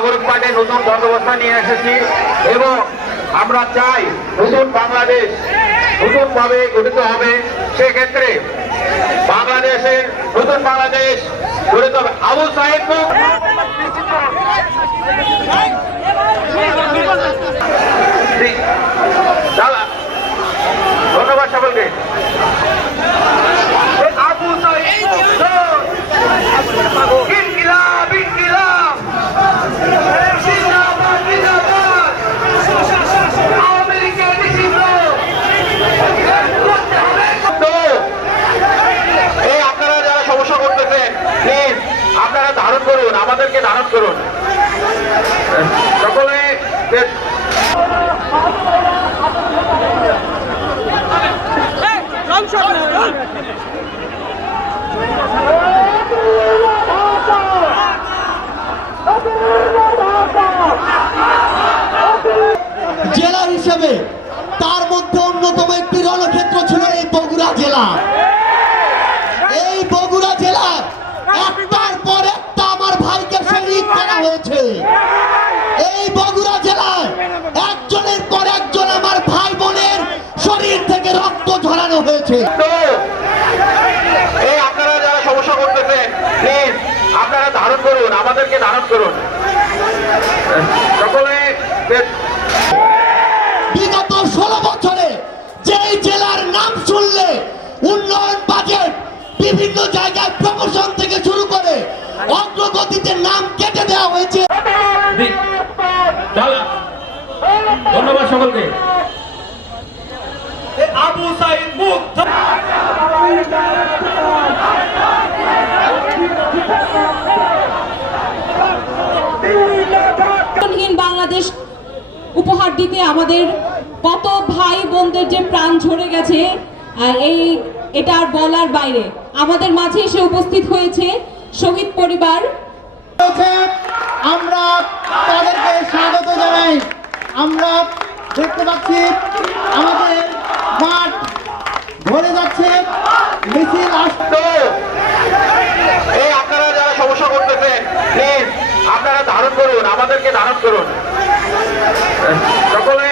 নাগরিক পার্টি নতুন বন্দোবস্ত নিয়ে এসেছি এবং আমরা চাই নতুন বাংলাদেশ নতুনভাবে গঠিত হবে। সেক্ষেত্রে বাংলাদেশের নতুন বাংলাদেশ গঠিত হবে। আবু সাইদ মুক্ত। ধন্যবাদ সকলকে। আবু সাইদ মুক্ত। ইনকিলাব ইনকিলাব। জিন্দাবাদ জিন্দাবাদ। আওয়ামী লীগের নিষিদ্ধ করতে হবে। এই আপনারা যারা সমস্যা করতেছেন প্লিজ আপনারা ধারণ করুন, আমাদেরকে ধারণ করুন সকলে। জেলা হিসেবে তার মধ্যে অন্যতম একটি রণক্ষেত্র ছিল এই বগুড়া জেলা। এই বগুড়া জেলায় একটার পর একটা আমার ভাইকে শহীদ করা হয়েছে। এই বগুড়া জেলায় একজনের পর একজন আমার ভাই বোনের শরীর থেকে রক্ত ঝরানো হয়েছে। এই আপনারা যারা সমস্যা করতেছেন প্লিজ আপনারা ধারণ করুন, আমাদেরকে ধারণ করুন সকলে। বিগত 16 বছরে যেই জেলার নাম শুনলে উন্নয়ন বাজেট বিভিন্ন জায়গায় প্রমোশন থেকে শুরু করে অগ্রগতিতে নাম কেটে দেওয়া হয়েছে। ধন্যবাদ সকলকে। আবু সাইদ মুক্ত। বাংলাদেশ উপহার দিতে আমাদের কত ভাই বোনদের যে প্রাণ ঝরে গেছে এটা আর বলার বাইরে। আমাদের মাঝে এসে উপস্থিত হয়েছে শহীদ পরিবার। আমরা তাদেরকে স্বাগত জানাই। আমরা দেখতে পাচ্ছি আমাদের মাঠ ভরে যাচ্ছে, মিছিল আসছে। এই আপনারা যারা সমস্যা করতেছেন প্লিজ আপনারা ধারণ করুন, আমাদেরকে ধারণ করুন সকলে।